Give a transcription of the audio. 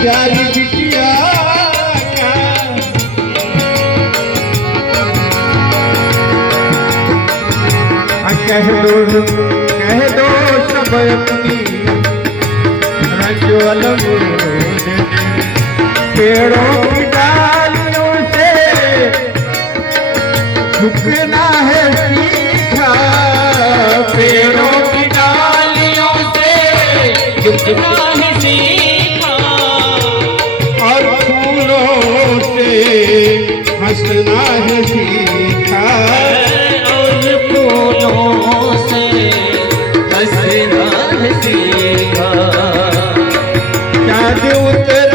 प्यारी बिटिया कह दो सब अपनी रज्ज्वल पेड़ों की डालियों से झुकना है सीखा, पेड़ों की डालियों से झुकना है सीखा, और फूलों से हंसना है सीखा, और फूलों से हंसना है सीखा। चाँद उतर